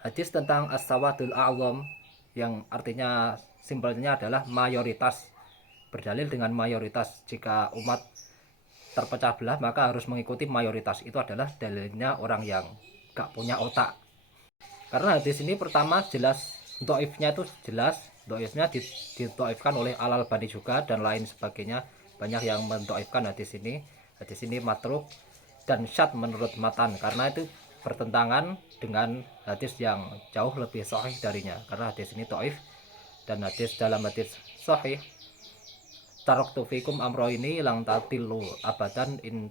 Hadis tentang as-sawadul a'zam yang artinya simpelnya adalah mayoritas, berdalil dengan mayoritas. Jika umat terpecah belah maka harus mengikuti mayoritas. Itu adalah dalilnya orang yang gak punya otak. Karena hadis ini pertama jelas doifnya, itu jelas doifnya didoifkan oleh Al-Albani juga dan lain sebagainya. Banyak yang mendoifkan hadis ini. Hadis ini matruk dan syad menurut matan, karena itu bertentangan dengan hadis yang jauh lebih sahih darinya. Karena hadis ini doif, dan dalam hadis sahih, taraktu fikum amro ini lang tatilu abadan in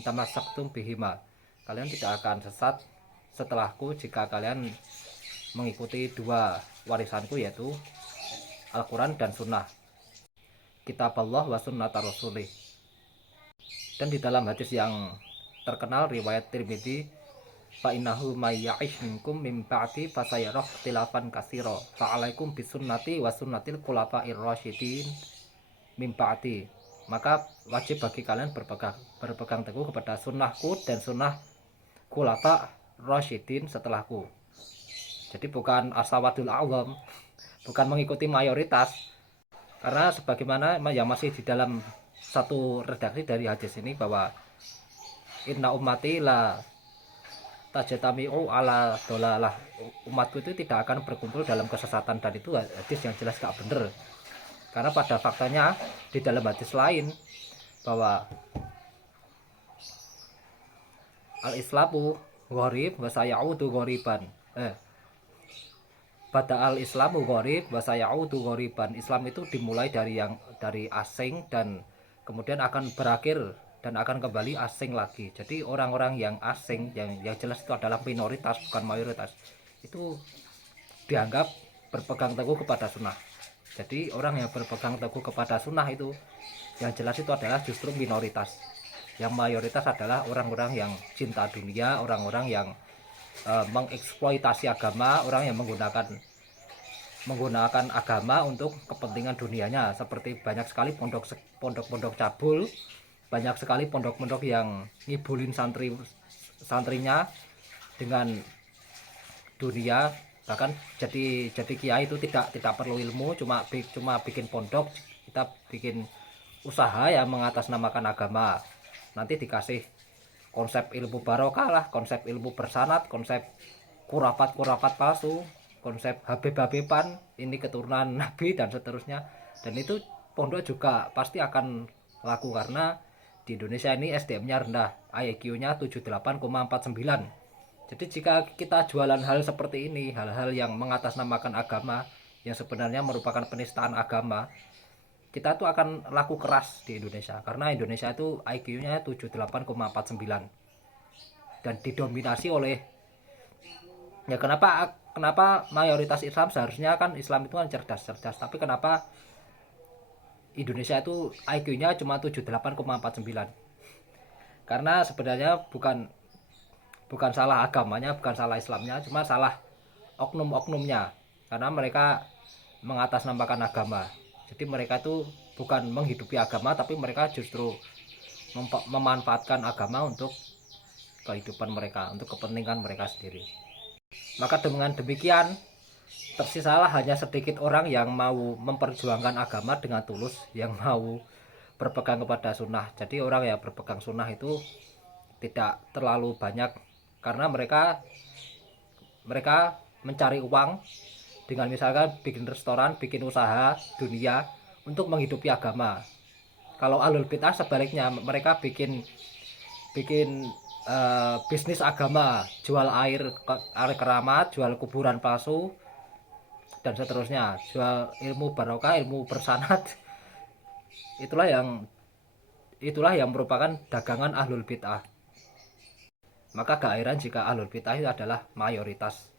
tamasaktum bihima. Kalian tidak akan sesat setelahku jika kalian mengikuti dua warisanku, yaitu Al-Quran dan Sunnah, kitab Allah wa sunnah rasulih. Dan di dalam hadis yang terkenal riwayat Tirmidzi, fa innahu may ya'ish minkum min ba'di fasayara ikhtilafan katsira fa alaikum bisunnati wa sunnatil khulafa'ir rasyidin min ba'di. Maka wajib bagi kalian berpegang teguh kepada sunnahku dan sunnah khulafa rasyidin setelahku. Jadi bukan asawadul a'zam, bukan mengikuti mayoritas. Karena sebagaimana yang masih di dalam satu redaksi dari hadis ini, bahwa inna ummati la tajtami'u ala dolalah, umatku itu tidak akan berkumpul dalam kesesatan. Dan itu hadis yang jelas gak bener. Karena pada faktanya di dalam hadis lain bahwa al-islamu gharib wa sayaudu ghariban. Pada al-islamu gharib wa sayaudu ghariban. Islam itu dimulai dari asing dan kemudian akan berakhir dan akan kembali asing lagi. Jadi orang-orang yang asing yang jelas itu adalah minoritas, bukan mayoritas, itu dianggap berpegang teguh kepada sunnah. Jadi orang yang berpegang teguh kepada sunnah itu yang jelas itu adalah justru minoritas. Yang mayoritas adalah orang-orang yang cinta dunia, orang-orang yang mengeksploitasi agama, orang yang menggunakan agama untuk kepentingan dunianya. Seperti banyak sekali pondok-pondok cabul, banyak sekali pondok-pondok yang ngibulin santrinya dengan dunia. Bahkan jadi kiai itu tidak perlu ilmu, cuma bikin pondok, kita bikin usaha yang mengatasnamakan agama. Nanti dikasih konsep ilmu barokah lah, konsep ilmu bersanad, konsep kurapat palsu, konsep habib-habiban, ini keturunan nabi dan seterusnya. Dan itu pondok juga pasti akan laku, karena di Indonesia ini SDM-nya rendah, IQ-nya 78,49. Jadi jika kita jualan hal seperti ini, hal-hal yang mengatasnamakan agama, yang sebenarnya merupakan penistaan agama, kita tuh akan laku keras di Indonesia. Karena Indonesia itu IQ-nya 78,49 dan didominasi oleh, ya kenapa mayoritas Islam, seharusnya kan Islam itu kan cerdas, tapi kenapa Indonesia itu IQ-nya cuma 78,49? Karena sebenarnya bukan salah agamanya, bukan salah Islamnya, cuma salah oknum-oknumnya. Karena mereka mengatasnamakan agama. Jadi mereka itu bukan menghidupi agama, tapi mereka justru memanfaatkan agama untuk kehidupan mereka, untuk kepentingan mereka sendiri. Maka dengan demikian, tersisalah hanya sedikit orang yang mau memperjuangkan agama dengan tulus, yang mau berpegang kepada sunnah. Jadi orang yang berpegang sunnah itu tidak terlalu banyak, karena mereka mencari uang dengan misalkan bikin restoran, bikin usaha dunia untuk menghidupi agama. Kalau ahlul bid'ah sebaliknya, mereka bikin bisnis agama, jual air keramat, jual kuburan palsu dan seterusnya, jual ilmu barokah, ilmu bersanad. Itulah yang merupakan dagangan ahlul bid'ah. Maka gak heran jika ahlul bid'ah itu adalah mayoritas.